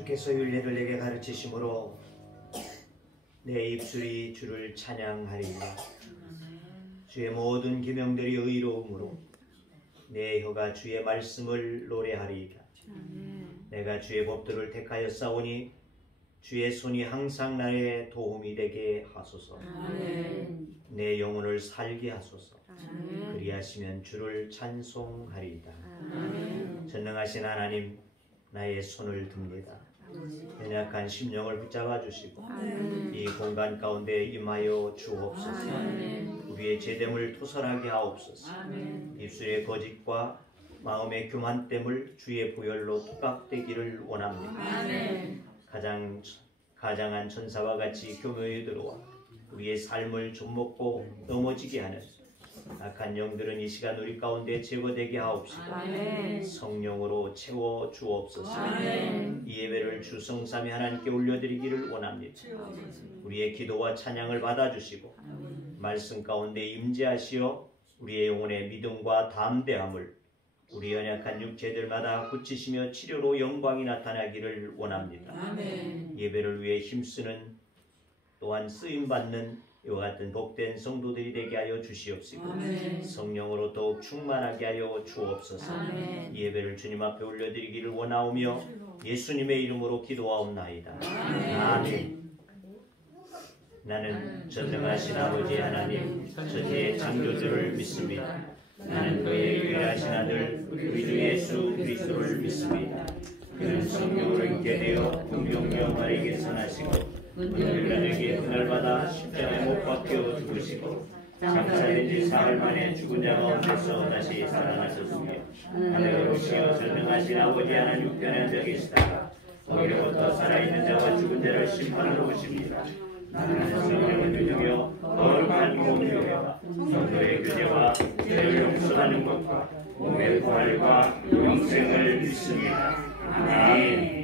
주께서 율례를 내게 가르치심으로 내 입술이 주를 찬양하리라. 주의 모든 계명들이 의로움으로 내 혀가 주의 말씀을 노래하리이다. 내가 주의 법도를 택하여 싸우니 주의 손이 항상 나의 도움이 되게 하소서. 내 영혼을 살게 하소서. 그리하시면 주를 찬송하리이다. 전능하신 하나님, 나의 손을 듭니다. 연약한 심령을 붙잡아 주시고 이 공간 가운데 임하여 주옵소서. 우리의 죄됨을 토설하게 하옵소서. 입술의 거짓과 마음의 교만됨을 주의 보혈로 투각되기를 원합니다. 가장한 천사와 같이 교묘에 들어와 우리의 삶을 좀먹고 넘어지게 하는 악한 영들은 이 시간 우리 가운데 제거되게 하옵시고 성령으로 채워 주옵소서. 이 예배를 주 성삼위 하나님께 올려드리기를 원합니다. 우리의 기도와 찬양을 받아주시고 말씀 가운데 임재하시어 우리의 영혼의 믿음과 담대함을 우리 연약한 육체들마다 고치시며 치료로 영광이 나타나기를 원합니다. 예배를 위해 힘쓰는 또한 쓰임받는 이와 같은 복된 성도들이 되게 하여 주시옵시고 성령으로 더욱 충만하게 하여 주옵소서. 이 예배를 주님 앞에 올려드리기를 원하오며 예수님의 이름으로 기도하옵나이다. 아멘. 나는 전능하신 아버지 하나님 천지의 창조주를 믿습니다. 나는 그의 유일하신 아들 우리 주 예수 그리스도를 믿습니다. 그는 성령으로 있게 되어 동정녀 마리에게 선하시고 인간에게 분할받아 십자가에 못 박혀 죽으시고 장사된 지 사흘 만에 죽은 자 가운데서 다시 살아나셨으며 하늘로 오시어 전능하신 아버지 하나님 우편에 앉아 계시다가 거기로부터 살아있는 자와 죽은 자를 심판하러 오십니다. 나는 성령을 믿으며 거룩한 공교회와 성도의 교제와 죄를 용서하는 것과 몸의 부활과 영생을 믿습니다. 아멘.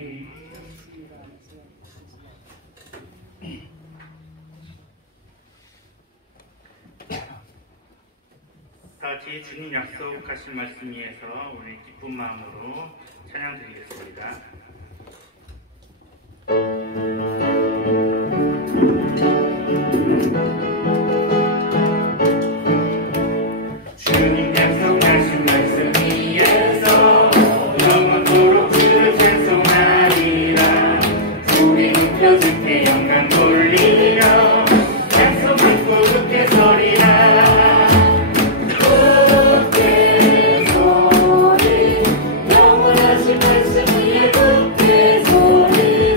다시 주님 약속하신 말씀 위에서 오늘 기쁜 마음으로 찬양 드리겠습니다. 주님 약속하신 말씀 위에서 영원토록 주를 찬송하리라. 소리 높여줄 때 영광 돌리며 약속을 고급게 소리라. 영원하신 말씀 위에 굳게 소리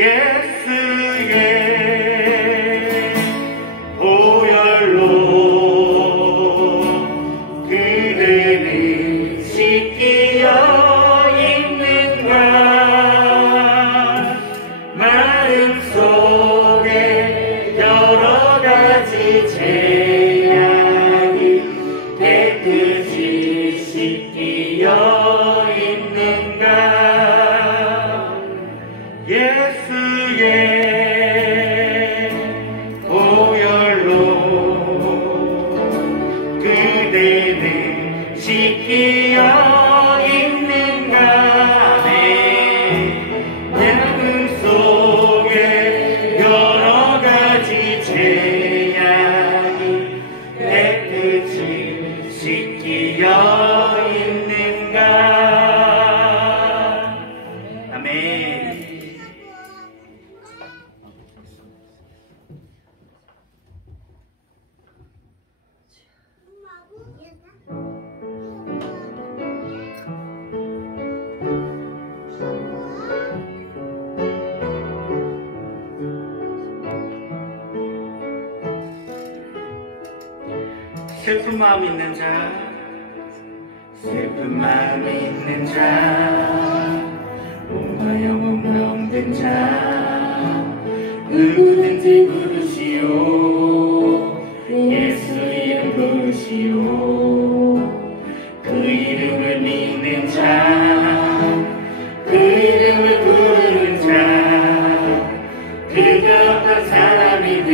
예수의 보혈로 그대는 씻기어 있는가. 마음속에 여러 가지 죄악이 깨끗이 씻기어 있는가. 예수의 보혈로 그대는 씻기어 있는가. 마음속에 여러 가지 죄악이 깨끗이 씻기어 있는가. 아멘. 슬픈 마음 있는 자, 슬픈 마음 있는 자, 몸과 영혼 병든 자, 누구든지 부르시오. 예수 이름 부르시오. 그 이름을 믿는 자, 그 이름을 부르는 자, 그가 어떤 사람이든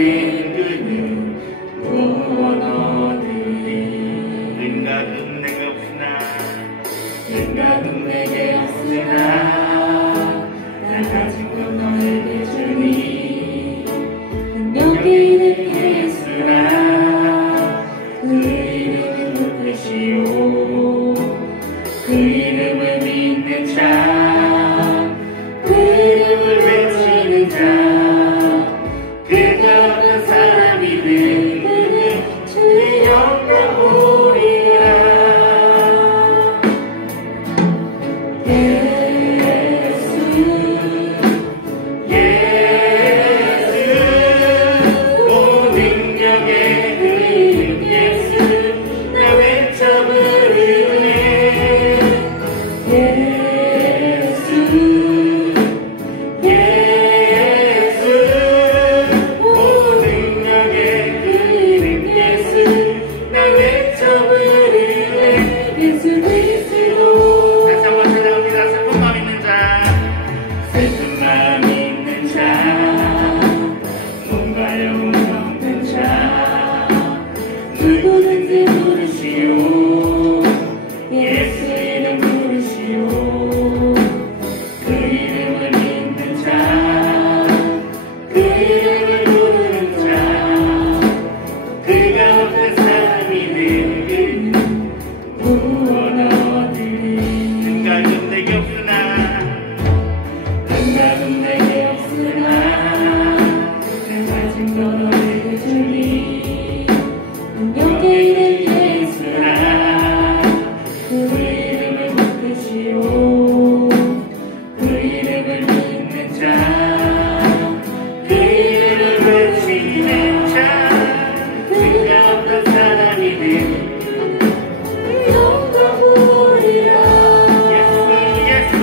그는 구원 얻으리. 은각은 내게 없으나, 은각은 내게 없으나, 나 가진 것 너에게 주니. 능력이 있는 예수라, 그 이름을 높이시오. 그 이름을 믿는 자, 그 이름을 외치는 자, 그가 어떤 사람이든 그는 주의 영광 보리라. 예수 오 능력의 그 이름 예수, 나 외쳐 부르네. 예수 오 능력의 그 이름 예수, 나 외쳐 부르네. 예수 그리스도. 다시 한번 찾아옵니다. 슬픈 마음 있는 자, 슬픈 마음 있는 자, 몸과 영혼 병든 자, 누구든지 부르시오. 예수 이름 부르시오. 그 이름을 믿는 자, 그 이름을 부르는 자, 그가 어떤 사람이든 그는 구원 얻으리. 능각은 내게 없으나, 능각은 내게 없으나, 내 가진 것 너에게 주니. 능력의 이름 예수라, 그 이름을 높이시오. 그 이름을 믿는 자, 그 이름을 외치는 자, 그가 어떤 사람이든 영광 보리라. 예수 예수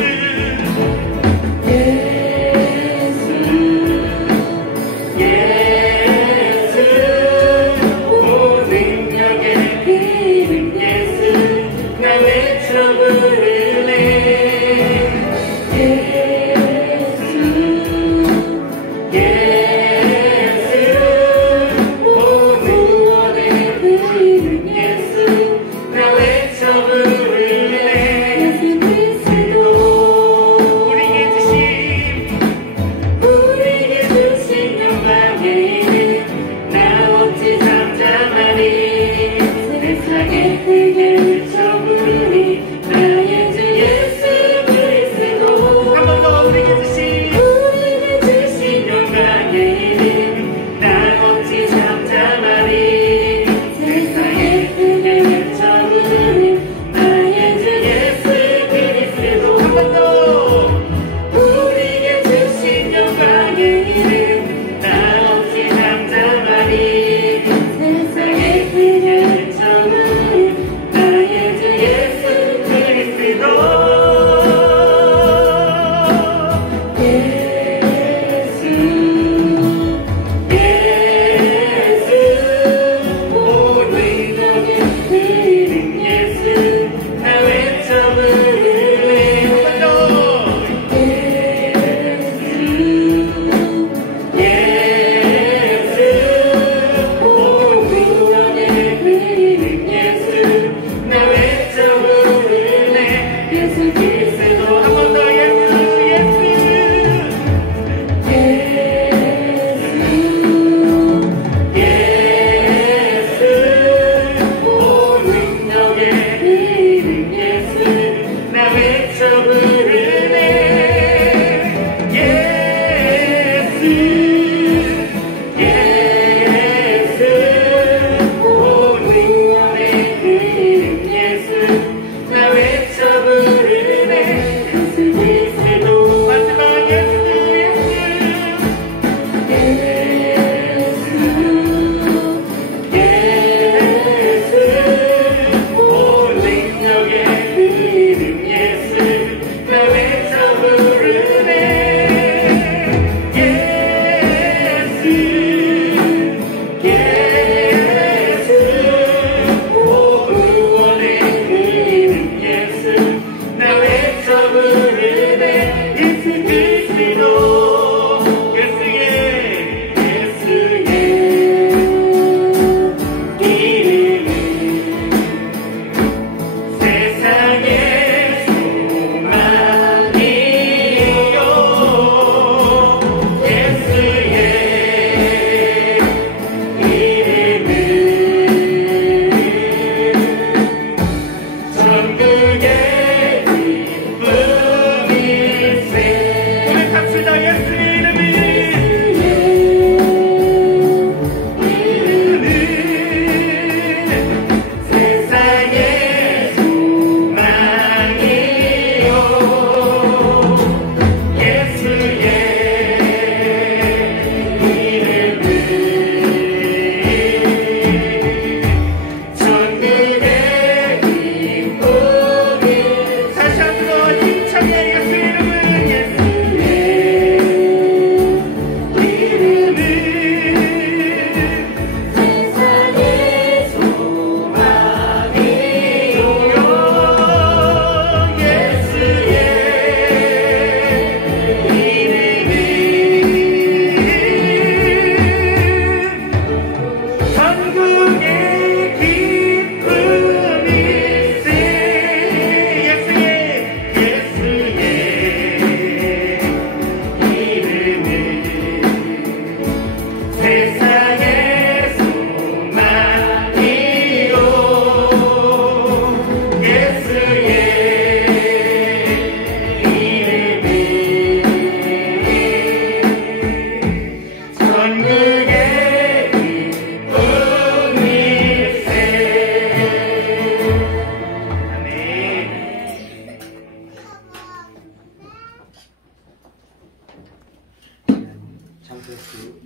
한석수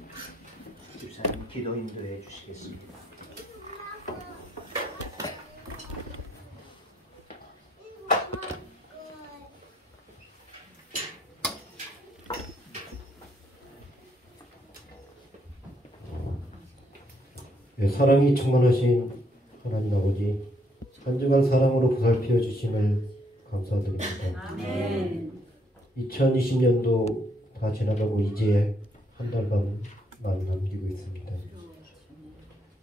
집사님 기도 인도해 주시겠습니다. 사랑이 충만하신 하나님 아버지, 한 주간 사랑으로 보살펴 주심을 감사드립니다. 아멘. 2020년도 다 지나가고 이제 한 달 반만 남기고 있습니다.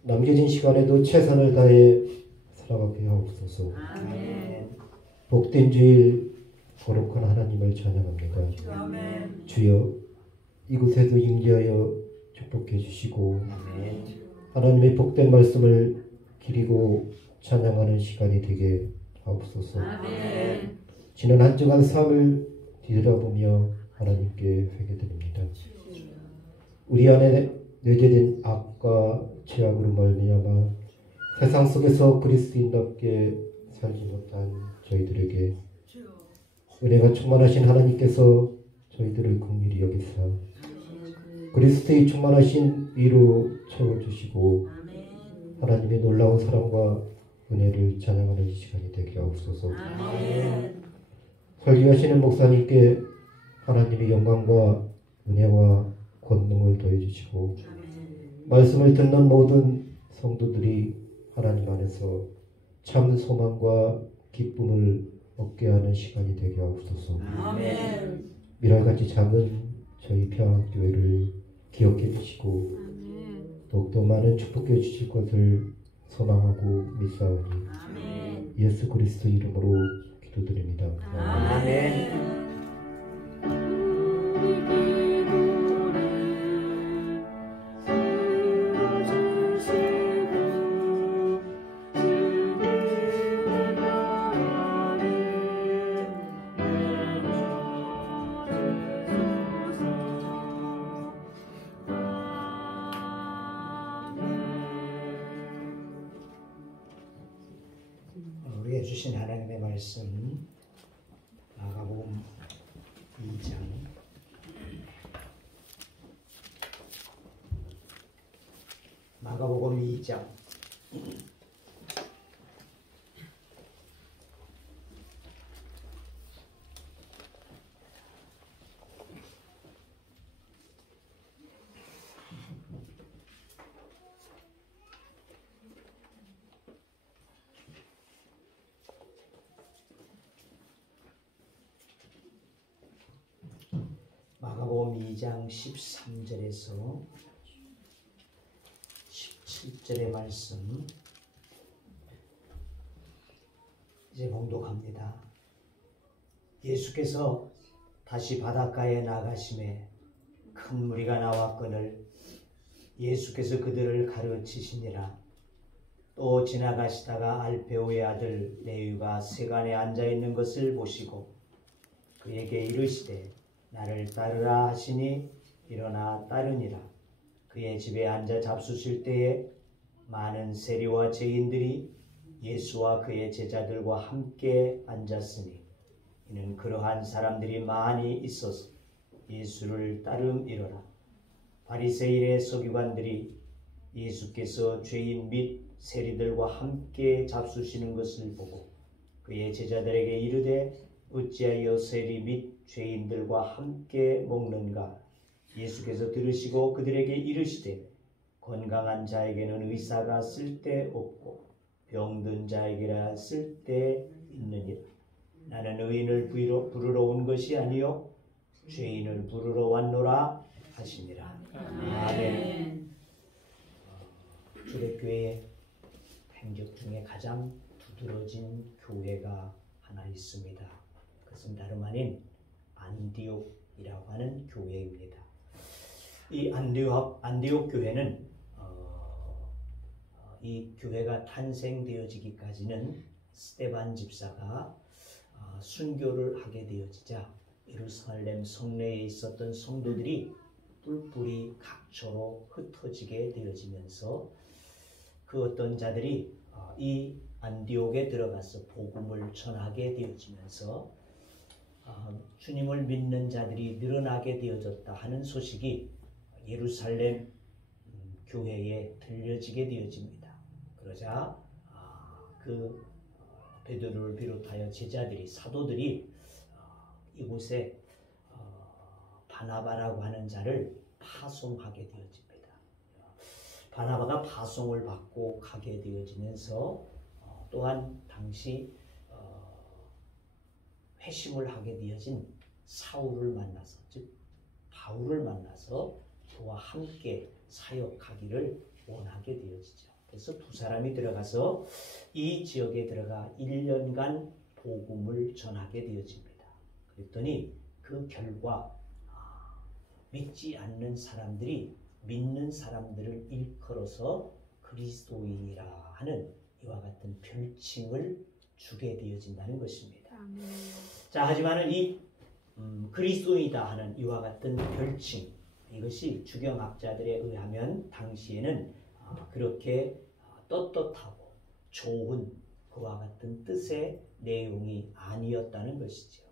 남겨진 시간에도 최선을 다해 살아가게 하옵소서. 아멘. 복된 주일 거룩한 하나님을 찬양합니다. 아멘. 주여, 이곳에도 임재하여 축복해 주시고 아멘. 하나님의 복된 말씀을 기리고 찬양하는 시간이 되게 하옵소서. 아멘. 지난 한 주간 삶을 뒤돌아보며 하나님께 회개드립니다. 우리 안에 내재된 악과 죄악으로 말미암아 세상 속에서 그리스도인답게 살지 못한 저희들에게 은혜가 충만하신 하나님께서 저희들을 긍휼히 여기사 그리스도의 충만하신 위로 채워주시고 하나님의 놀라운 사랑과 은혜를 찬양하는 이 시간이 되게 하옵소서. 설교하시는 목사님께 하나님의 영광과 은혜와 권능을 더해주시고 말씀을 듣는 모든 성도들이 하나님 안에서 참 소망과 기쁨을 얻게 하는 시간이 되게 하옵소서. 미랄같이 작은 저희 평안교회를 기억해 주시고 더욱더 많은 축복해 주실 것을 소망하고 믿사오니 예수 그리스도 이름으로 기도드립니다. 아멘. 우리에게 주신 하나님의 말씀 마가복음 2장 마가복음 2장 13절에서 17절의 말씀 이제 봉독합니다. 예수께서 다시 바닷가에 나가심에 큰 무리가 나왔거늘 예수께서 그들을 가르치시니라. 또 지나가시다가 알페오의 아들 레위가 세간에 앉아있는 것을 보시고 그에게 이르시되 나를 따르라 하시니 일어나 따르니라. 그의 집에 앉아 잡수실 때에 많은 세리와 죄인들이 예수와 그의 제자들과 함께 앉았으니 이는 그러한 사람들이 많이 있어서 예수를 따름이러라. 바리새인의 서기관들이 예수께서 죄인 및 세리들과 함께 잡수시는 것을 보고 그의 제자들에게 이르되 어찌하여 세리 및 죄인들과 함께 먹는가? 예수께서 들으시고 그들에게 이르시되 건강한 자에게는 의사가 쓸데없고 병든 자에게라 쓸데있느니라. 나는 의인을 부르러 온 것이 아니요 죄인을 부르러 왔노라 하시니라. 아멘. 주례교회의 행적 중에 가장 두드러진 교회가 하나 있습니다. 그것은 다름 아닌 안디옥이라고 하는 교회입니다. 이 안디옥 교회는 이 교회가 탄생되어지기까지는 스데반 집사가 순교를 하게 되어지자 예루살렘 성내에 있었던 성도들이 뿔뿔이 각처로 흩어지게 되어지면서 그 어떤 자들이 이 안디옥에 들어가서 복음을 전하게 되어지면서 주님을 믿는 자들이 늘어나게 되어졌다 하는 소식이 예루살렘 교회에 들려지게 되어집니다. 그러자 베드로를 비롯하여 제자들이 사도들이 이곳에 바나바라고 하는 자를 파송하게 되어집니다. 바나바가 파송을 받고 가게 되어지면서 또한 당시 회심을 하게 되어진 사울을 만나서, 즉 바울을 만나서 그와 함께 사역하기를 원하게 되어지죠. 그래서 두 사람이 들어가서 이 지역에 들어가 1년간 복음을 전하게 되어집니다. 그랬더니 그 결과 믿지 않는 사람들이 믿는 사람들을 일컬어서 그리스도인이라 하는 이와 같은 별칭을 주게 되어진다는 것입니다. 자, 하지만은 이 그리스도인이다 하는 이와 같은 별칭, 이것이 주경학자들에 의하면 당시에는 그렇게 떳떳하고 좋은 그와 같은 뜻의 내용이 아니었다는 것이죠.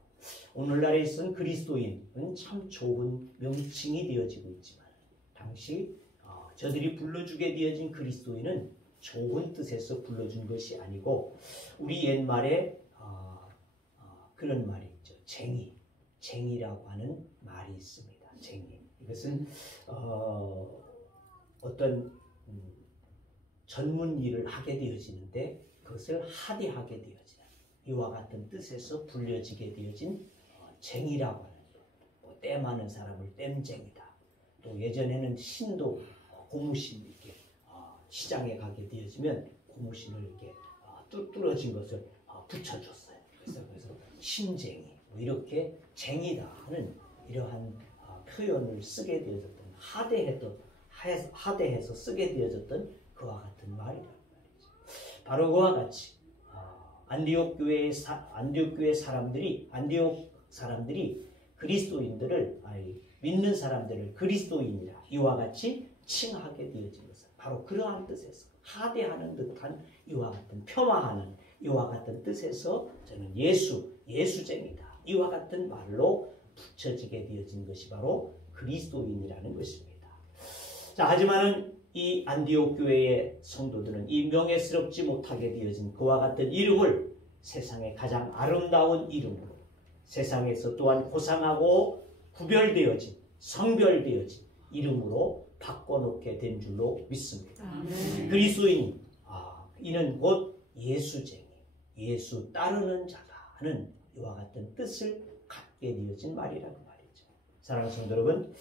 오늘날에 쓴 그리스도인은 참 좋은 명칭이 되어지고 있지만 당시 저들이 불러주게 되어진 그리스도인은 좋은 뜻에서 불러준 것이 아니고 우리 옛말에 그런 말이 있죠. 쟁이라고 하는 말이 있습니다. 쟁이. 이것은 어떤 전문 일을 하게 되어지는데 그것을 하대하게 되어지는 이와 같은 뜻에서 불려지게 되어진 쟁이라고 하는 것. 때 많은 사람을 땜쟁이다. 또 예전에는 신도 고무신 이렇게 시장에 가게 되어지면 고무신을 이렇게 뚫어진 것을 붙여줬어요. 그래서 신쟁이 뭐 이렇게 쟁이다 하는 이러한 표현을 쓰게 되어졌던 하대해서 쓰게 되어졌던 그와 같은 말이라는 말이죠. 바로 그와 같이 안디옥 교회 사람들이 그리스도인들을 믿는 사람들을 그리스도인이라 이와 같이 칭하게 되어진 것은 바로 그러한 뜻에서 하대하는 듯한 이와 같은 폄하하는 이와 같은 뜻에서 저는 예수쟁이다 이와 같은 말로 붙여지게 되어진 것이 바로 그리스도인이라는 것입니다. 자, 하지만은 이 안디옥 교회의 성도들은 이 명예스럽지 못하게 되어진 그와 같은 이름을 세상의 가장 아름다운 이름으로 세상에서 또한 고상하고 구별되어진 성별되어진 이름으로 바꿔놓게 된 줄로 믿습니다. 그리스도인 이는 곧 예수쟁이 예수 따르는 자다 하는 이와 같은 뜻을 갖게 되어진 말이라고 말이죠. 사랑하는 성도 여러분,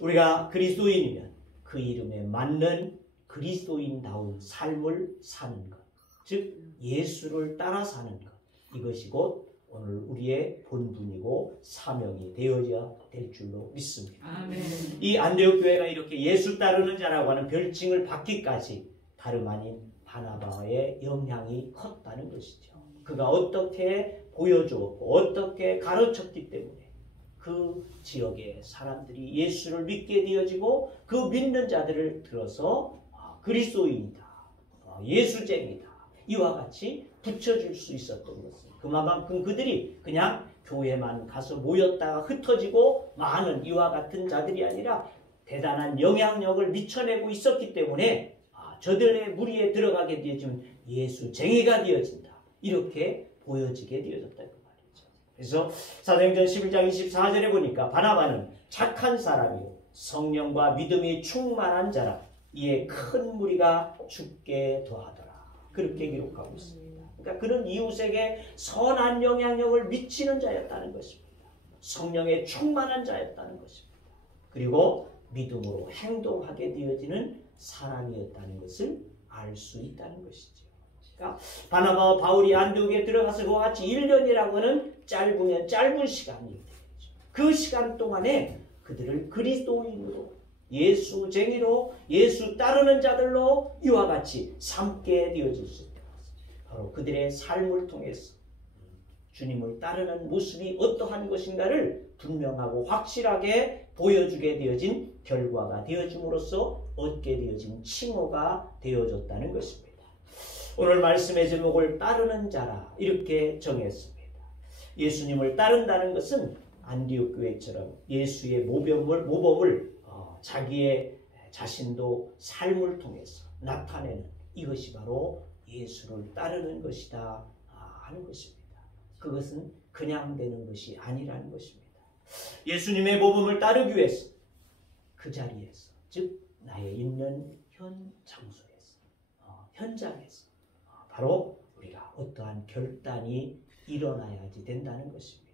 우리가 그리스도인이면 그 이름에 맞는 그리스도인다운 삶을 사는 것, 즉 예수를 따라 사는 것, 이것이 곧 오늘 우리의 본분이고 사명이 되어야 될 줄로 믿습니다. 아멘. 이 안디옥 교회가 이렇게 예수 따르는 자라고 하는 별칭을 받기까지 다름 아닌 바나바의 영향이 컸다는 것이죠. 그가 어떻게 보여주었고 어떻게 가르쳤기 때문에 그 지역의 사람들이 예수를 믿게 되어지고 그 믿는 자들을 들어서 그리스도인이다, 예수쟁이다 이와 같이 붙여줄 수 있었던 것은 그만큼 그들이 그냥 교회만 가서 모였다가 흩어지고 많은 이와 같은 자들이 아니라 대단한 영향력을 미쳐내고 있었기 때문에 저들의 무리에 들어가게 되어지면 예수쟁이가 되어진다 이렇게 보여지게 되어졌다 그 말이죠. 그래서 사도행전 11장 24절에 보니까 바나바는 착한 사람이요 성령과 믿음이 충만한 자라 이에 큰 무리가 죽게 더하더라 그렇게 기록하고 있습니다. 그러니까 그는 이웃에게 선한 영향력을 미치는 자였다는 것입니다. 성령에 충만한 자였다는 것입니다. 그리고 믿음으로 행동하게 되어지는 사람이었다는 것을 알 수 있다는 것이죠. 그러니까 바나바와 바울이 안디옥에 들어가서 그와 같이 1년이라고 하는 짧으면 짧은 시간이 되겠죠. 그 시간 동안에 그들을 그리스도인으로 예수쟁이로 예수 따르는 자들로 이와 같이 삼게 되어질 수 있다. 바로 그들의 삶을 통해서 주님을 따르는 모습이 어떠한 것인가를 분명하고 확실하게 보여주게 되어진 결과가 되어짐으로써 얻게 되어진 칭호가 되어졌다는 것입니다. 오늘 말씀의 제목을 따르는 자라 이렇게 정했습니다. 예수님을 따른다는 것은 안디옥 교회처럼 예수의 모범을 자기의 자신도 삶을 통해서 나타내는 이것이 바로 예수를 따르는 것이다 하는 것입니다. 그것은 그냥 되는 것이 아니라는 것입니다. 예수님의 모범을 따르기 위해서 그 자리에서, 즉 나의 있는 현 장소에서, 현장에서 바로 우리가 어떠한 결단이 일어나야지 된다는 것입니다.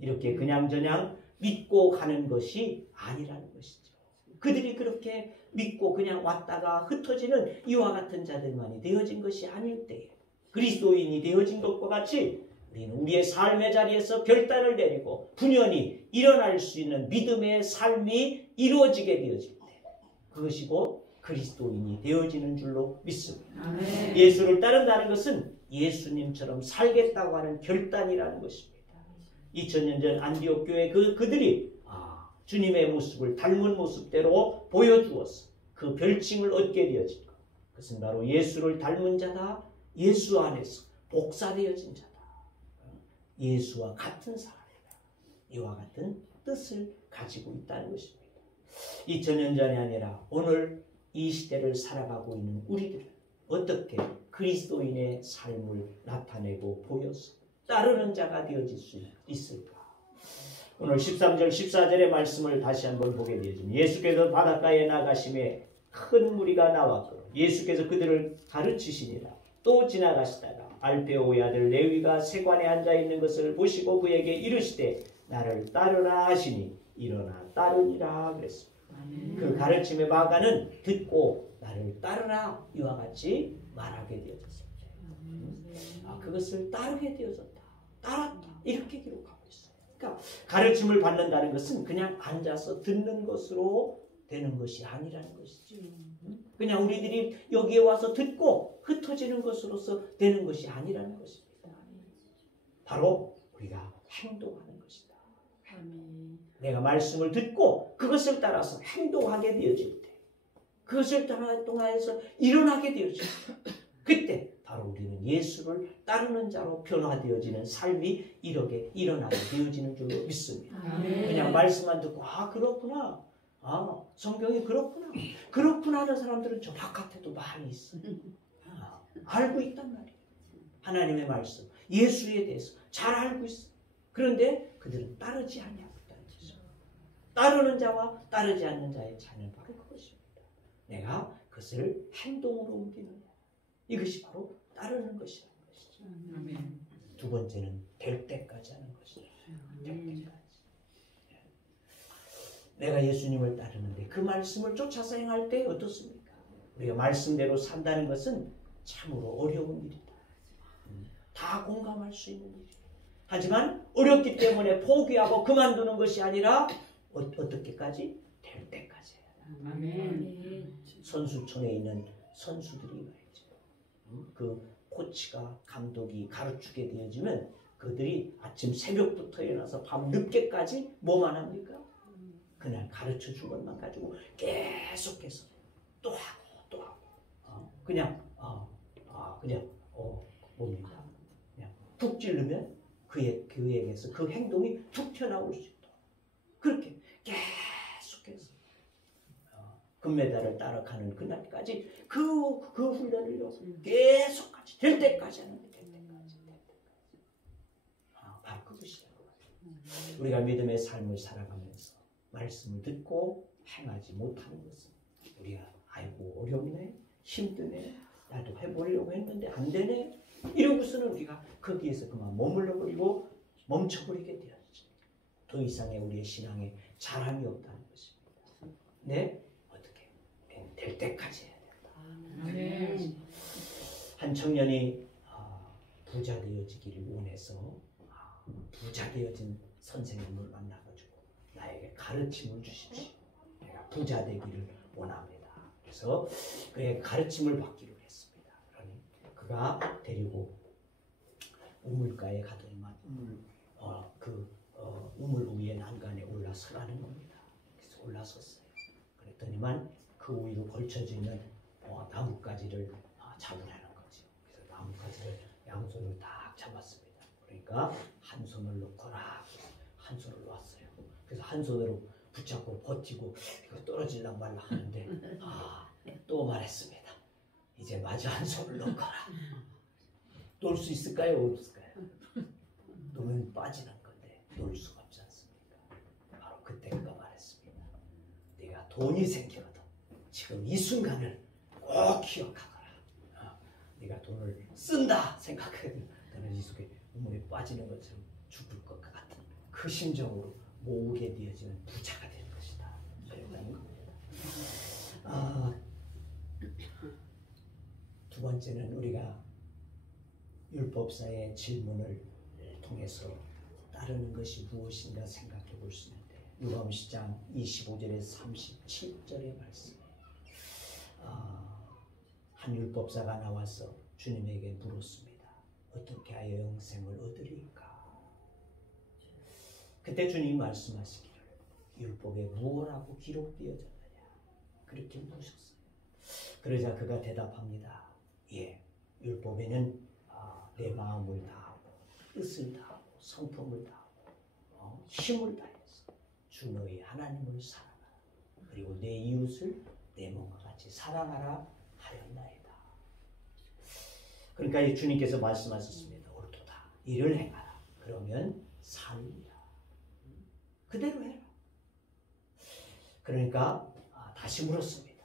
이렇게 그냥저냥 믿고 가는 것이 아니라는 것이죠. 그들이 그렇게 믿고 그냥 왔다가 흩어지는 이와 같은 자들만이 되어진 것이 아닐 때에 그리스도인이 되어진 것과 같이 우리는 우리의 삶의 자리에서 결단을 내리고 분연히 일어날 수 있는 믿음의 삶이 이루어지게 되어질 때 그것이 곧 그리스도인이 되어지는 줄로 믿습니다. 아멘. 예수를 따른다는 것은 예수님처럼 살겠다고 하는 결단이라는 것입니다. 2000년 전 안디옥 교회 그들이 주님의 모습을 닮은 모습대로 보여주어서 그 별칭을 얻게 되어진 것. 그것은 바로 예수를 닮은 자다. 예수 안에서 복사되어진 자다. 예수와 같은 사람이다. 이와 같은 뜻을 가지고 있다는 것입니다. 2000년 전이 아니라 오늘 이 시대를 살아가고 있는 우리들은 어떻게 그리스도인의 삶을 나타내고 보여서 따르는 자가 되어질 수 있을까? 오늘 13절 14절의 말씀을 다시 한번 보게 되어집니다. 예수께서 바닷가에 나가심에 큰 무리가 나왔고 예수께서 그들을 가르치시니라. 또 지나가시다가 알페오의 아들 레위가 세관에 앉아있는 것을 보시고 그에게 이르시되 나를 따르라 하시니 일어나 따르니라 그랬습니다. 그 가르침의 마가는 듣고 나를 따르라 이와 같이 말하게 되어졌습니다. 그것을 따르게 되어졌다. 따랐다. 이렇게 기록하고 있어요. 그러니까 가르침을 받는다는 것은 그냥 앉아서 듣는 것으로 되는 것이 아니라는 것이죠. 그냥 우리들이 여기에 와서 듣고 흩어지는 것으로서 되는 것이 아니라는 것입니다. 바로 우리가 행동하는 것이다. 내가 말씀을 듣고 그것을 따라서 행동하게 되어질 때 그것을 통해서 일어나게 되어질 때 그때 바로 우리는 예수를 따르는 자로 변화되어지는 삶이 이렇게 일어나게 되어지는 줄로 믿습니다. 그냥 말씀만 듣고 그렇구나. 성경이 그렇구나. 그렇구나 하는 사람들은 저 바깥에도 많이 있어요. 알고 있단 말이에요. 하나님의 말씀, 예수에 대해서 잘 알고 있어요. 그런데 그들은 따르지 않냐고 있다는 거죠. 따르는 자와 따르지 않는 자의 차이는 바로 그것입니다. 내가 그것을 행동으로 옮기느냐. 이것이 바로 따르는 것이라는 것이죠. 두 번째는 될 때까지 하는 것이죠. 될 때까지. 내가 예수님을 따르는데 그 말씀을 쫓아서 행할 때 어떻습니까? 우리가 말씀대로 산다는 것은 참으로 어려운 일이다. 다 공감할 수 있는 일이다. 하지만 어렵기 때문에 포기하고 그만두는 것이 아니라 어떻게까지? 될 때까지 해야 한다. 선수촌에 있는 선수들이 말이죠. 그 코치가 감독이 가르치게 되어지면 그들이 아침 새벽부터 일어나서 밤 늦게까지 뭐만 합니까? 그날 가르쳐 준 것만 가지고 계속해서 또 하고 또 하고 뭡니까? 그냥 푹 찌르면 그에게서 그 행동이 툭 튀어나올 수 있도록 그렇게 계속해서 금메달을 따라가는 그날까지 그 훈련을 계속까지 될 때까지 하는 될 때까지 바로 그것이라고 말이에요. 우리가 믿음의 삶을 살아가면서 말씀을 듣고 행하지 못하는 것은 우리가 아이고 어렵네 힘드네 나도 해보려고 했는데 안 되네 이러고서는 우리가 거기에서 그만 머물러버리고 멈춰버리게 되었지. 더 이상의 우리의 신앙에 자랑이 없다는 것입니다. 네? 어떻게? 될 때까지 해야 된다. 한 청년이 부자 되어지기를 원해서 부자 되어진 선생님을 만나가지고 나에게 가르침을 주십시오. 내가 부자 되기를 원합니다. 그래서 그의 가르침을 받기로 했습니다. 그러니 그가 데리고 우물가에 가더니만 우물 위에 난간에 올라서라는 겁니다. 그래서 올라섰어요. 그랬더니만 그 위로 걸쳐져 있는 나뭇가지를 잡으라는 거죠. 그래서 나뭇가지를 양손으로 딱 잡았습니다. 그러니까 한 손을 놓거라. 한 손을 놓았어요. 그래서 한 손으로 붙잡고 버티고 이거 떨어질랑 말라 하는데 또 말했습니다. 이제 마저 한 손을 넣거라. 놓을 수 있을까요? 없을까요? 놓으면 빠지는 건데 놓을 수가 없지 않습니까? 바로 그때 그가 말했습니다. 네가 돈이 생겨도 지금 이 순간을 꼭 기억하거라. 네가 돈을 쓴다 생각하면 너는 이 속에 우물에 빠지는 것처럼 죽을 것 같은 그 심정으로 모으게 되어지는 부자가 되는 것이다. 그랬다는 겁니다. 두 번째는 우리가 율법사의 질문을 통해서 따르는 것이 무엇인가 생각해 볼 수 있는데 누가복음 10장 25절에서 37절의 말씀. 한 율법사가 나와서 주님에게 물었습니다. 어떻게 하여 영생을 얻으리까? 그때 주님이 말씀하시기를 율법에 무엇라고 기록되어졌느냐? 그렇게 물으셨어요. 그러자 그가 대답합니다. 예, 율법에는 내 마음을 다하고 뜻을 다하고 성품을 다하고 힘을 다해서 주 너의 하나님을 사랑하라. 그리고 내 이웃을 내 몸과 같이 사랑하라 하였나이다. 그러니까 이 주님께서 말씀하셨습니다. 옳도다. 이를 행하라. 그러면 살리라. 그대로 해라. 그러니까 다시 물었습니다.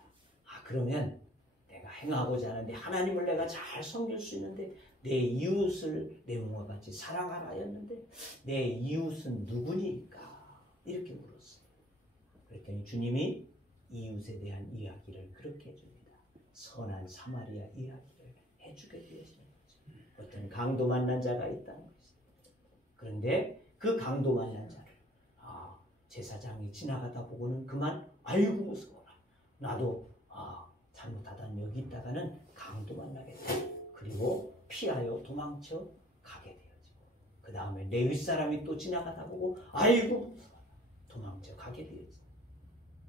그러면 내가 행하고자 하는데 하나님을 내가 잘 섬길 수 있는데 내 이웃을 내 몸과 같이 사랑하라 하였는데 내 이웃은 누구니까? 이렇게 물었어요. 그랬더니 주님이 이웃에 대한 이야기를 그렇게 해줍니다. 선한 사마리아 이야기를 해주게 되어지는 거죠. 어떤 강도 만난 자가 있다는 것이죠. 그런데 그 강도 만난 자를 제사장이 지나가다 보고는 그만 아이고 무서워라. 나도 잘못하다 여기 있다가는 강도 만나게 돼. 그리고 피하여 도망쳐 가게 되어지고 그 다음에 레위 사람이 또 지나가다 보고 아이고 무서워라. 도망쳐 가게 되어지고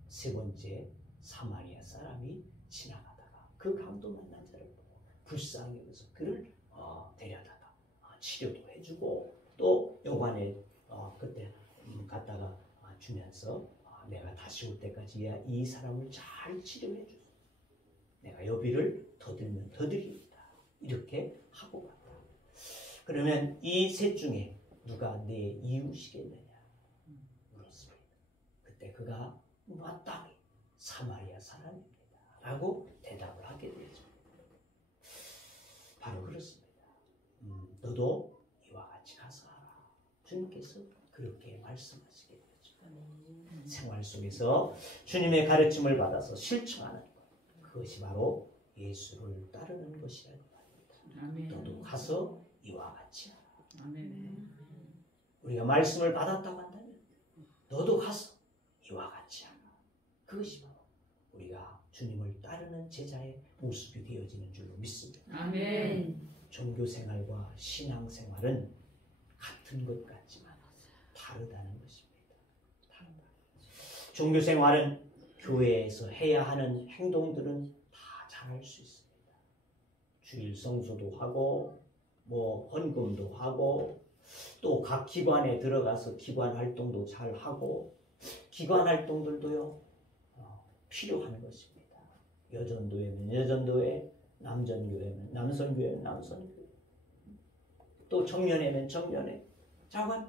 세 번째 사마리아 사람이 지나가다가 그 강도 만난 자를 보고 불쌍히 여겨서 그를 데려다가 치료도 해주고 또 여관에 그때 갔다가 주면서 내가 다시 올 때까지 이 사람을 잘 치료해 주소. 내가 여비를 더 들면 더 드리겠다. 이렇게 하고 갔다. 그러면 이 셋 중에 누가 내 이웃이겠느냐 물었습니다. 그때 그가 마땅히 사마리아 사람입니다. 라고 대답을 하게 되죠. 바로 그렇습니다. 너도 이와 같이 가서 하라. 주님께서 그렇게 말씀하시게 되죠. 생활 속에서 주님의 가르침을 받아서 실천하는 것. 그것이 바로 예수를 따르는 것이라고 합니다. 너도 가서 이와 같이 하라. 우리가 말씀을 받았다고 한다면 너도 가서 이와 같이 하라. 그것이 바로 우리가 주님을 따르는 제자의 모습이 되어지는 줄로 믿습니다. 아멘. 종교 생활과 신앙 생활은 같은 것 같지만 다르다는 것입니다. 종교 생활은 교회에서 해야 하는 행동들은 다 잘할 수 있습니다. 주일 성수도 하고 헌금도 하고 또 각 기관에 들어가서 기관 활동도 잘 하고 기관 활동들도요 필요한 것입니다. 여전도회면 여전도회, 남전교회면 남선교회면 남선교회, 또 청년회면 청년회. 자관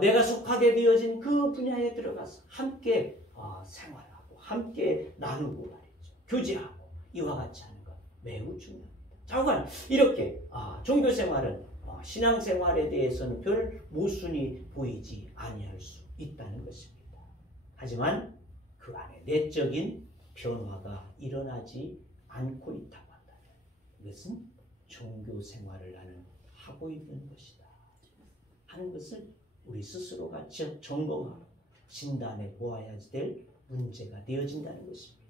내가 속하게 되어진 그 분야에 들어가서 함께 생활하고 함께 나누고 말이죠. 교제하고 이와 같이 하는 것 매우 중요합니다. 자관 이렇게 종교생활은 신앙생활에 대해서는 별 모순이 보이지 아니할 수 있다는 것입니다. 하지만 그 안에 내적인 변화가 일어나지 않고 있다고 한다면 이것은 종교생활을 하고 있는 것이다 하는 것을 우리 스스로가 점검하고 진단해 보아야 될 문제가 되어진다는 것입니다.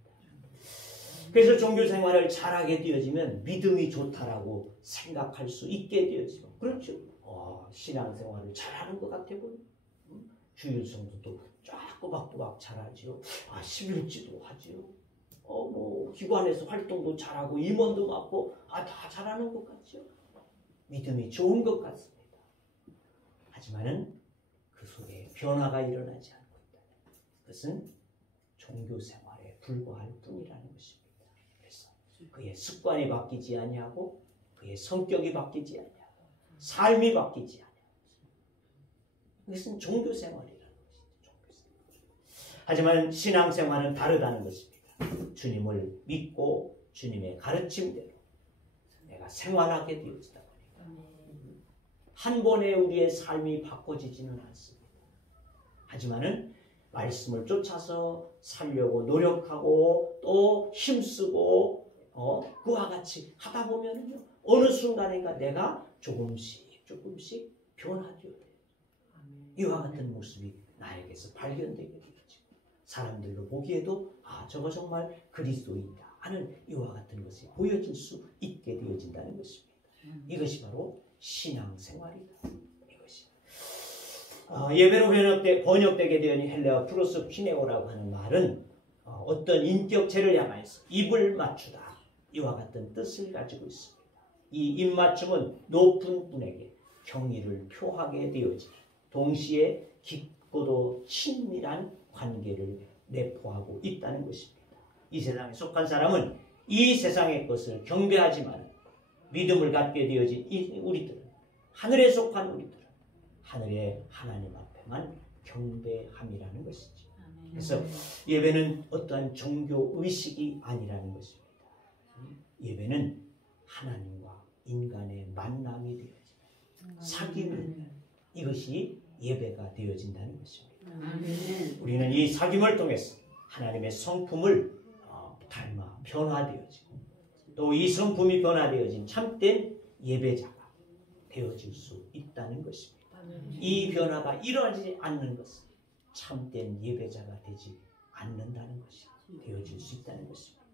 그래서 종교생활을 잘하게 되어지면 믿음이 좋다라고 생각할 수 있게 되어지고 그렇죠. 신앙생활을 잘하는 것 같아 보여. 주일성수도 쫙 꼬박꼬박 잘하지요. 11지도 하지요. 기관에서 활동도 잘하고 임원도 맡고 다 잘하는 것 같죠. 믿음이 좋은 것 같습니다. 하지만은 그 속에 변화가 일어나지 않고 있다. 그것은 종교 생활에 불과할 뿐이라는 것입니다. 그래서 그의 습관이 바뀌지 아니하고 그의 성격이 바뀌지 아니하고 삶이 바뀌지 아니하고 이것은 종교 생활이라는 것이죠. 종교 생활. 하지만 신앙 생활은 다르다는 것입니다. 주님을 믿고 주님의 가르침대로 내가 생활하게 되어지다 보니까 한 번에 우리의 삶이 바꿔지지는 않습니다. 하지만은 말씀을 쫓아서 살려고 노력하고 또 힘쓰고 그와 같이 하다 보면은요 어느 순간인가 내가 조금씩 변화되어야 돼요. 이와 같은 모습이 나에게서 발견되게 되죠. 사람들로 보기에도 저거 정말 그리스도인이다 하는 이와 같은 것이 보여질 수 있게 되어진다는 것입니다. 이것이 바로 신앙생활이다. 이것이 예배로 번역되게 되는 헬레어 프로스피네오라고 하는 말은 어떤 인격체를 향하여서 입을 맞추다 이와 같은 뜻을 가지고 있습니다. 이 입맞춤은 높은 분에게 경의를 표하게 되어지고 동시에 깊고도 친밀한 관계를 내포하고 있다는 것입니다. 이 세상에 속한 사람은 이 세상의 것을 경배하지만 믿음을 갖게 되어진 우리들은 하늘에 속한 우리들은 하늘의 하나님 앞에만 경배함이라는 것이죠. 그래서 예배는 어떠한 종교 의식이 아니라는 것입니다. 예배는 하나님과 인간의 만남이 되어집니다. 사귐이 이것이 예배가 되어진다는 것입니다. 우리는 이 사귐을 통해서 하나님의 성품을 닮아 변화되어지고 또 이 성품이 변화되어진 참된 예배자가 되어질 수 있다는 것입니다. 이 변화가 일어나지 않는 것은 참된 예배자가 되지 않는다는 것이 되어질 수 있다는 것입니다.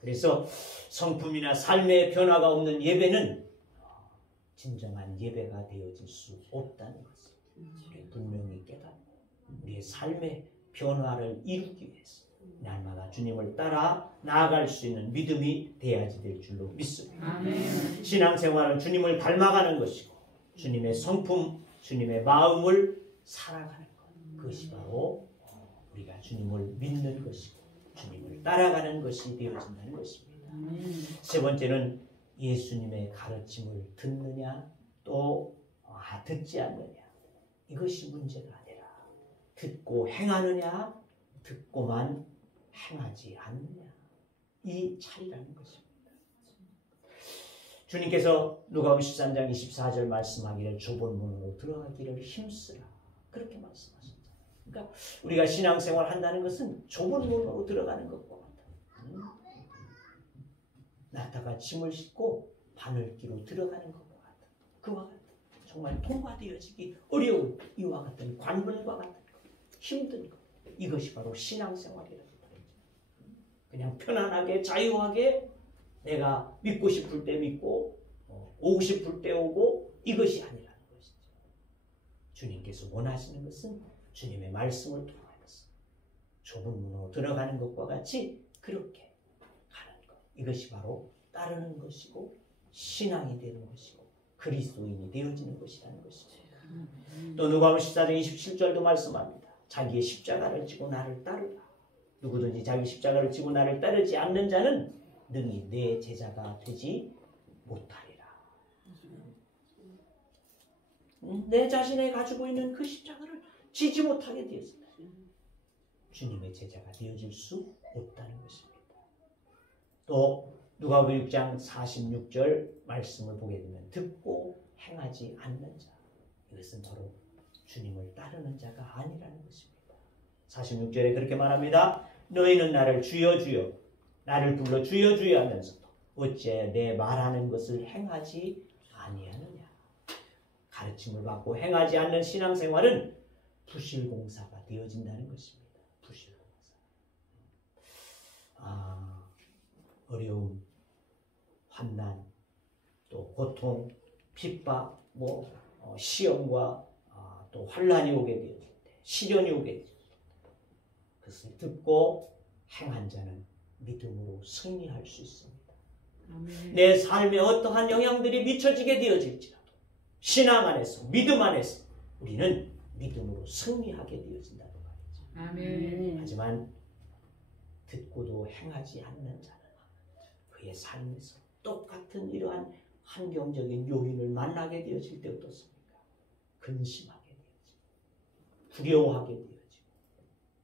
그래서 성품이나 삶의 변화가 없는 예배는 진정한 예배가 되어질 수 없다는 것을 우리 분명히 깨닫고 우리의 삶의 변화를 이루기 위해서 날마다 주님을 따라 나아갈 수 있는 믿음이 돼야지 될 줄로 믿습니다. 신앙생활은 주님을 닮아가는 것이고 주님의 성품, 주님의 마음을 살아가는 것. 그것이 바로 우리가 주님을 믿는 것이고 주님을 따라가는 것이 되어진다는 것입니다. 세 번째는 예수님의 가르침을 듣느냐 또 듣지 않느냐. 이것이 문제가 아니라 듣고 행하느냐 듣고만 행하지 않느냐. 이 차이라는 것입니다. 주님께서 누가복음 13장 24절 말씀하기를 좁은 문으로 들어가기를 힘쓰라. 그렇게 말씀하셨잖아요. 그러니까 우리가 신앙생활 한다는 것은 좁은 문으로 들어가는 것과 같아요. 나다가 짐을 싣고 바늘기로 들어가는 것과 같아요. 그와 같아요. 정말 통과되어지기 어려운 이와 같은 관문과 같은 것, 힘든 것. 이것이 바로 신앙생활이라는 거죠. 그냥 편안하게 자유하게 내가 믿고 싶을 때 믿고 오고 싶을 때 오고 이것이 아니라는 것이죠. 주님께서 원하시는 것은 주님의 말씀을 통하여서 좁은 문으로 들어가는 것과 같이 그렇게 가는 것. 이것이 바로 따르는 것이고 신앙이 되는 것이고 그리스도인이 되어지는 것이라는 것이죠. 또 누가복음 14장 27절도 말씀합니다. 자기의 십자가를 지고 나를 따르라. 누구든지 자기 십자가를 지고 나를 따르지 않는 자는 능히 내 제자가 되지 못하리라. 내 자신이 가지고 있는 그 십자가를 지지 못하게 되었습니다. 주님의 제자가 되어질 수 없다는 것입니다. 또 누가복음 6장 46절 말씀을 보게 되면 듣고 행하지 않는 자. 이것은 바로 주님을 따르는 자가 아니라는 것입니다. 46절에 그렇게 말합니다. 너희는 나를 주여 주여 나를 불러 주여 주여 하면서도 어째 내 말하는 것을 행하지 아니하느냐. 가르침을 받고 행하지 않는 신앙생활은 부실공사가 되어진다는 것입니다. 부실공사. 어려움, 환난, 또 고통, 핍박, 시험과 또 환난이 오게 되어질 때, 시련이 오게 되어질 때 그것을 듣고 행한 자는 믿음으로 승리할 수 있습니다. 내 삶에 어떠한 영향들이 미쳐지게 되어질지라도 신앙 안에서 믿음 안에서 우리는 믿음으로 승리하게 되어진다는 말이죠. 아멘. 하지만 듣고도 행하지 않는 자는 그의 삶에서 똑같은 이러한 환경적인 요인을 만나게 되어질 때 어떻습니까? 근심하게 되어지고 두려워하게 되어지고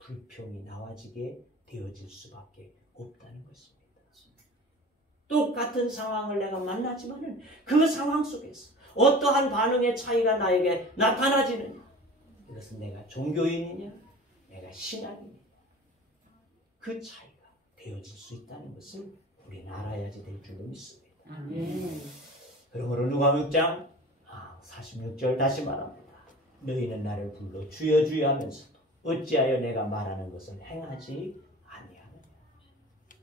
불평이 나와지게 되어질 수밖에 없다는 것입니다. 똑같은 상황을 내가 만나지만은 그 상황 속에서 어떠한 반응의 차이가 나에게 나타나지느냐? 이것은 내가 종교인이냐? 내가 신앙이냐? 그 차이가 되어질 수 있다는 것을 우리는 알아야지 될 줄로 믿습니다. 아멘. 그러므로 누가복음 6장 46절 다시 말합니다. 너희는 나를 불러 주여 주여 하면서도 어찌하여 내가 말하는 것을 행하지 아니하느냐.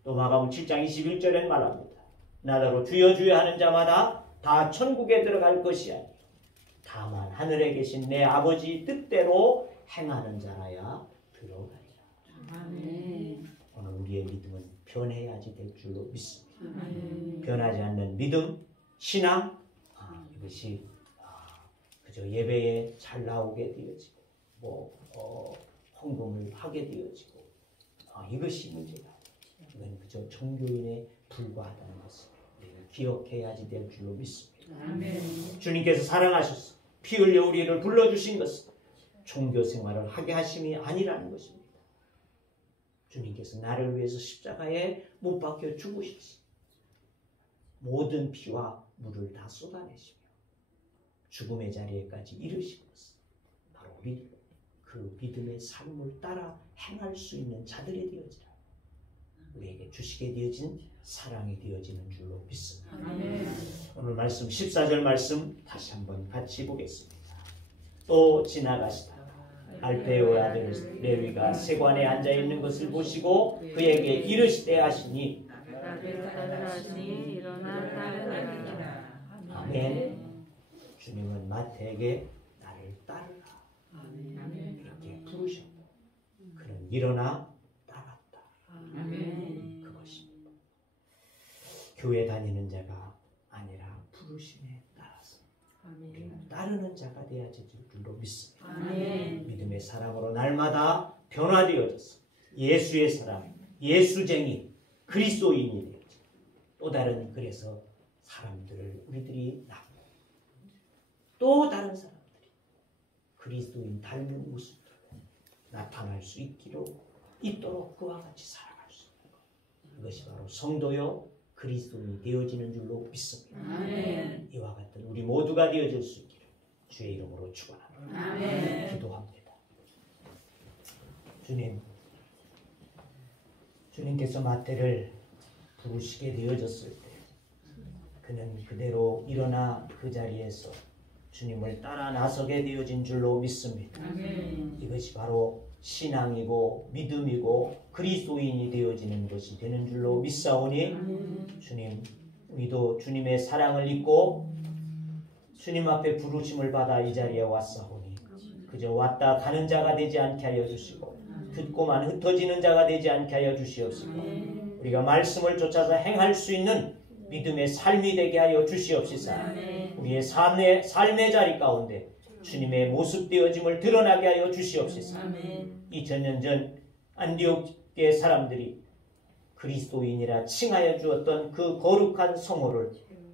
또 마가복음 7장 21절에 말합니다. 나더러 주여 주여 하는 자마다 다 천국에 들어갈 것이 아니요 다만 하늘에 계신 내 아버지 뜻대로 행하는 자라야 들어가리라. 아멘. 오늘 우리의 믿음은 변해야지 될 줄로 믿습니다. 아멘. 변하지 않는 믿음, 신앙, 이것이 그저 예배에 잘 나오게 되어지고 헌금을 하게 되어지고 이것이 문제가 아니에요. 이건 그저 종교인에 불과하다는 것을 우리는 기억해야지 될 줄로 믿습니다. 아멘. 주님께서 사랑하셔서 피 흘려 우리를 불러주신 것은 종교 생활을 하게 하심이 아니라는 것입니다. 주님께서 나를 위해서 십자가에 못 박혀 죽으시지 모든 피와 물을 다 쏟아내시며 죽음의 자리에까지 이르신 것은 바로 우리 그 믿음의 삶을 따라 행할 수 있는 자들이 되어지라 우리에게 주시게 되어진 사랑이 되어지는 줄로 믿습니다. 아멘. 오늘 말씀 14절 말씀 다시 한번 같이 보겠습니다. 또 지나가시다 알페오의 아들 레위가 세관에 앉아있는 것을 보시고 그에게 이르시되 하시니 아멘. 주님은 마태에게 나를 따르라 이렇게 부르셨고 그는 일어나 따랐다. 아멘. 그것입니다. 교회 다니는 자가 아니라 부르심에 따라서 우리는 따르는 자가 되어질 줄로 믿습니다. 아멘. 믿음의 사랑으로 날마다 변화되어져서 예수의 사랑, 예수쟁이, 그리스도인이 되어져 또 다른 그래서 사람들을 우리들이 낳고 또 다른 사람들이 그리스도인 닮은 모습으로 나타날 수 있도록 그와 같이 살아갈 수 있는 것. 이것이 바로 성도요 그리스도인이 되어지는 줄로 믿습니다. 아멘. 이와 같은 우리 모두가 되어질 수 있기를 주의 이름으로 축원합니다. 아멘. 기도합니다. 주님께서 마태를 부르시게 되어졌을 때 그는 그대로 일어나 그 자리에서 주님을 따라 나서게 되어진 줄로 믿습니다. 아멘. 이것이 바로 신앙이고 믿음이고 그리스도인이 되어지는 것이 되는 줄로 믿사오니 주님 우리도 주님의 사랑을 잊고 주님 앞에 부르심을 받아 이 자리에 왔사오니 그저 왔다 가는 자가 되지 않게 하여 주시고 듣고만 흩어지는 자가 되지 않게 하여 주시옵시고 우리가 말씀을 쫓아서 행할 수 있는 믿음의 삶이 되게 하여 주시옵시사 우리의 삶의 자리 가운데 주님의 모습 되어짐을 드러나게 하여 주시옵시사 2000년 전 안디옥의 사람들이 그리스도인이라 칭하여 주었던 그 거룩한 성호를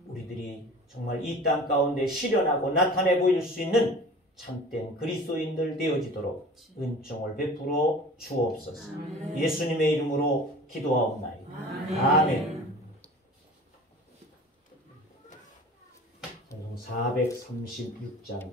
우리들이 정말 이 땅 가운데 실현하고 나타내 보일 수 있는 참된 그리스도인들 되어지도록 은총을 베풀어 주옵소서. 예수님의 이름으로 기도하옵나이다. 아멘. 436장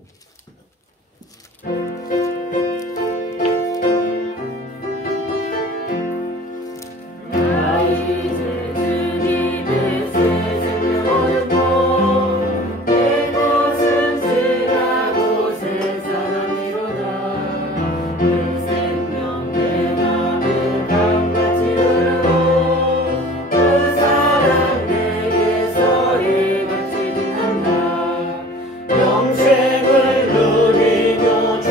영생을 누리며 주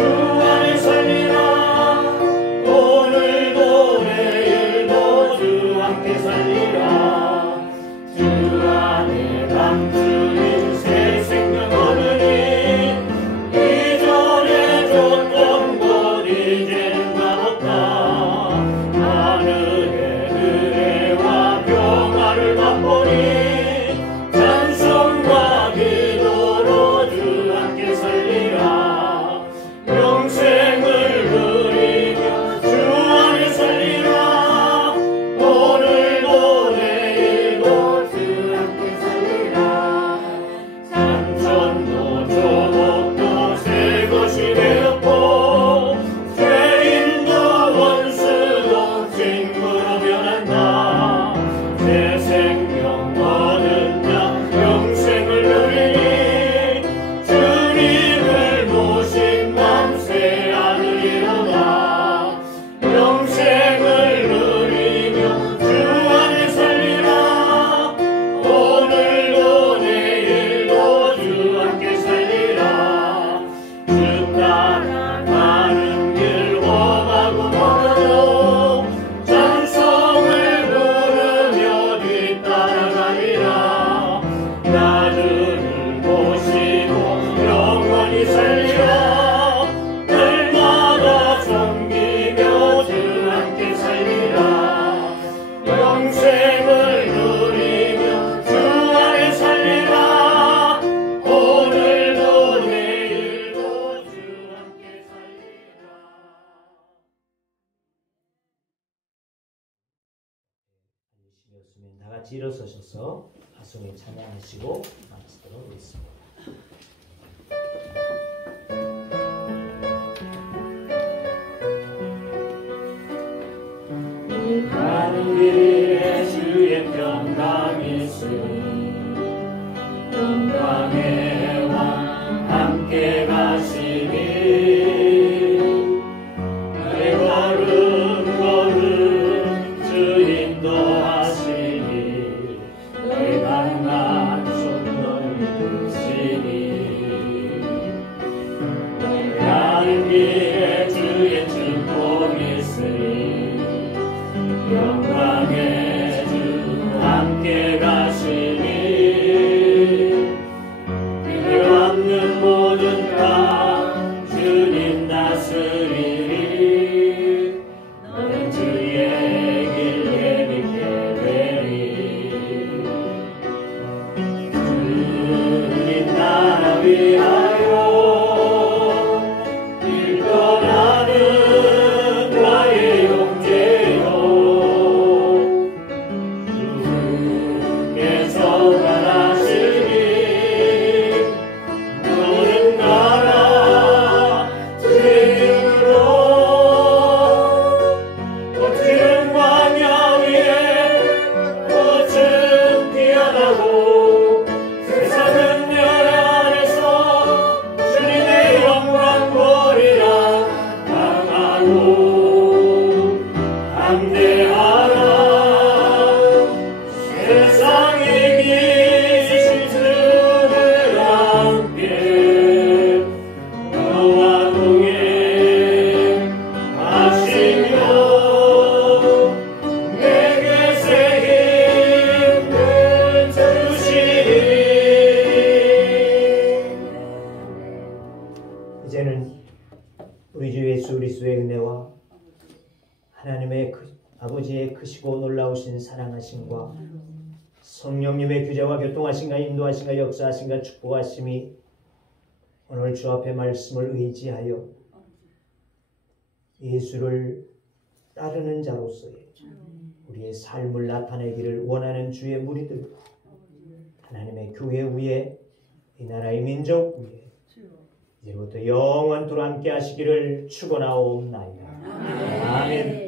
되었으면 다 같이 일어서셔서 하송에 찬양하시고 마치도록 하겠습니다. 가는 길에 주의 평강이 있으니 평강의 왕 함께 가시니 나의 걸음 주 인도하시니 나의 강한 손을 믿으시니 가는 길에 주의 축복이 있으니 영광의 주 함께 가시니 그를 없는 모든 것 주님 다스리니 너는 주의 길 예비케 되리 주님 나라 위하여 길 떠나는 나의 형제여 주께서 가라시니 너는 가라 주의 이름으로 꽃은 광야 위에 꽃은 피어나고 세상은 멸 안에서 주님의 영광 보리라 강하고 담대하라 세상에 계신 주를 함께 너와 동행하시며 내게 새 힘을 주시니 이제는 우리 주 예수 그리스도의 은혜와 하나님의 아버지의 크시고 놀라우신 사랑하심과 성령님의 규제와 교통하심과 인도하심과 역사하심과 축복하심이 오늘 주 앞에 말씀을 의지하여 예수를 따르는 자로서의 우리의 삶을 나타내기를 원하는 주의 무리들 하나님의 교회 위에 이 나라의 민족 위에 이제부터 영원토록 함께 하시기를 축원하옵나이다. 아멘.